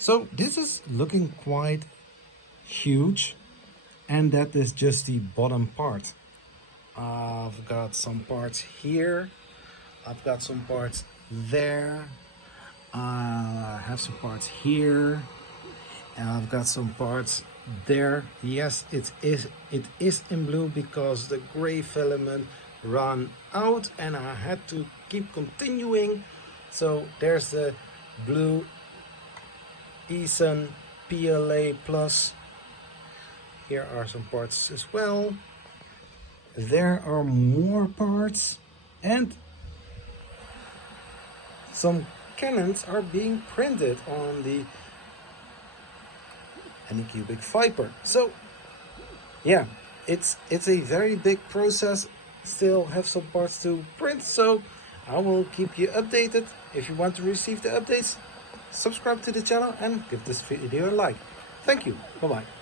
So this is looking quite huge, and that is just the bottom part. I've got some parts here, I've got some parts there, I have some parts here, and I've got some parts there. Yes, it is in blue because the gray filament ran out and I had to keep continuing. So there's the blue Eason PLA Plus. Here are some parts as well. There are more parts, and some cannons are being printed on the Anycubic Vyper. So yeah, it's a very big process. Still have some parts to print, so I will keep you updated. If you want to receive the updates, subscribe to the channel and give this video a like. Thank you. Bye bye.